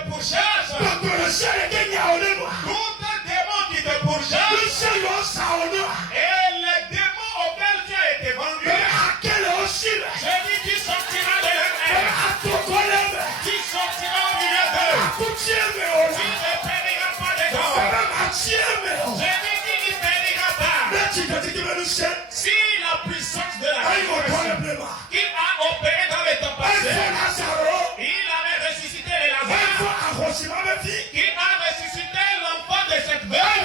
te pourchassent, Tout démon qui te pourchasse, et les démons auxquels tu as été vendu, je dis tu sortiras de leur aile, tu sortiras au milieu d'eux, tu ne périras pas dedans. Je dis qu'il ne périra pas. Si la puissance de la résurrection qu'il a opéré dans le temps passé, il avait ressuscité les Lazare, qu'il a ressuscité l'enfant de cette veuve,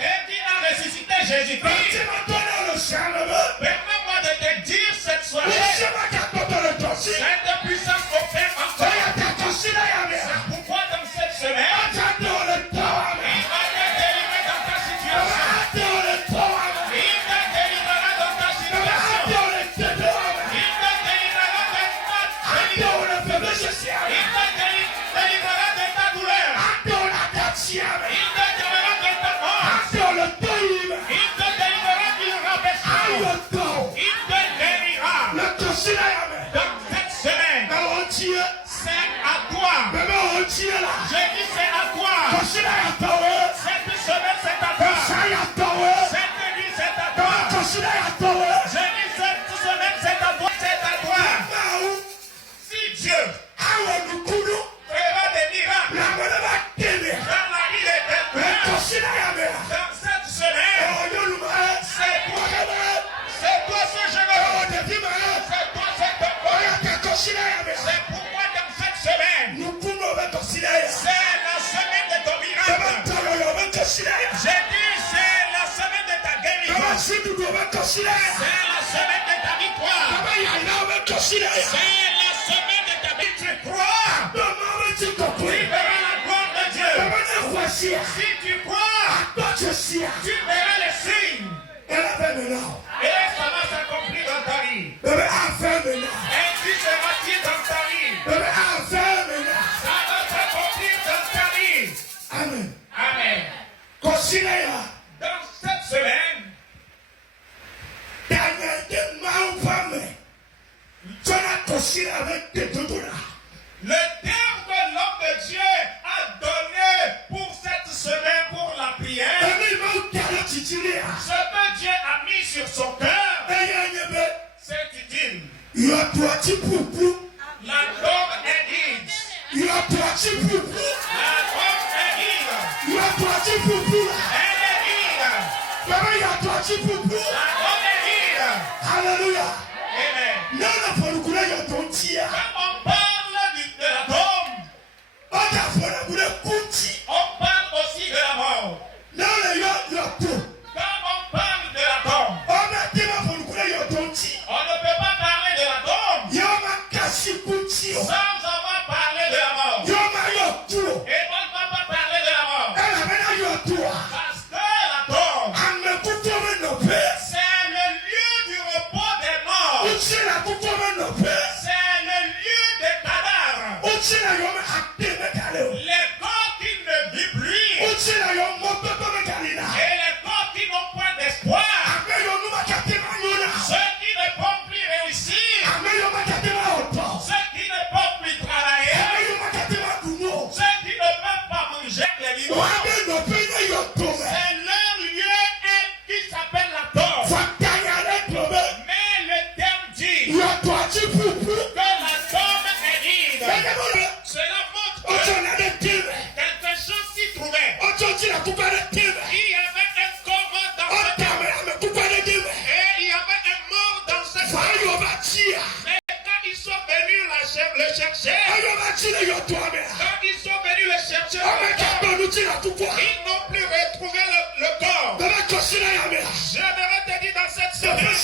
et qu'il a ressuscité Jésus-Christ. Permets-moi de te dire cette soirée, cette puissance opère encore. C'est pourquoi dans cette semaine, il va te délivrer dans ta situation. Il te délivrera dans ta situation. Il te délivrera de ta délivrance. Il te délivrera de ta douleur. Il te délivrera de ta mort. Il te délivrera du rabaissement. Il te guérira. Dans cette semaine, c'est à toi. Je dis c'est à toi. Cette semaine c'est à toi. Cette nuit c'est à toi. Je dis cette semaine c'est à toi. C'est à toi. Si Dieu fera des miracles dans la vie des pécheurs, dans cette semaine, c'est toi ce jeune homme. C'est toi cet homme. C'est pourquoi dans cette semaine, c'est la semaine de ton miracle. J'ai dit c'est la semaine de ta guérison. C'est la semaine de ta victoire. C'est la semaine de ta victoire. Tu crois, tu verras la gloire de Dieu. Si tu crois, tu verras les signes. Et ça va s'accomplir dans ta vie. Et tu seras dit dans ta vie. Ça va s'accomplir dans ta vie. Amen. Amen. Dans cette semaine, le terme que l'homme de Dieu a donné pour cette semaine, pour la prière, ce que Dieu a mis sur son cœur, c'est utile. La tombe est vide. La tombe est vide. Elle est vide. La tombe est vide. Alléluia. Amen. Quand Quand on parle de la tombe, on parle aussi de la mort. Quand on parle de la tombe, on ne peut pas parler de la tombe sans avoir parlé de la mort. Et on ne peut pas parler de la mort. Parce que la tombe, c'est le lieu du repos des morts. C'est le lieu des cadavres. Les corps qui ne vivent plus. Et les corps qui n'ont point d'espoir. Ceux qui ne peuvent plus réussir. Ceux qui ne peuvent plus travailler. Ceux qui ne peuvent pas manger les vivants. C'est leur lieu qui s'appelle la tombe. Mais le terme dit que la tombe est vide. Cela montre que quelque chose s'y trouvait. Il y avait un corps dans cette tombe. Et il y avait un mort dans cette tombe. Mais quand ils sont venus le chercher, ils n'ont plus retrouvé le corps. J'aimerais te dire dans cette semaine,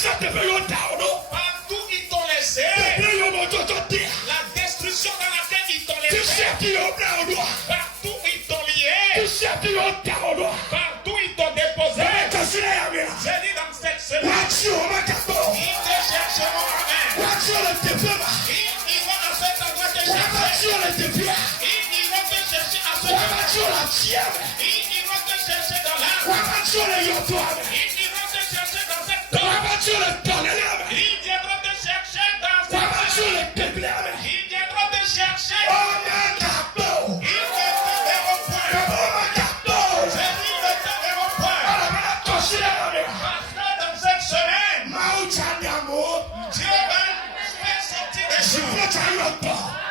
partout ils t'ont laissé, la destruction dans laquelle ils t'ont laissé, partout ils t'ont lié, partout ils t'ont déposé. J'ai dit dans cette semaine, ils te chercheront en main. Ils vont à cet endroit te chercher. Ils vont te chercher à ce endroit. Ils vont te chercher dans l'arbre. Ils vont te chercher dans cette tombe. Ils viendront te chercher dans cette tombe. Ils viendront te chercher. le pas.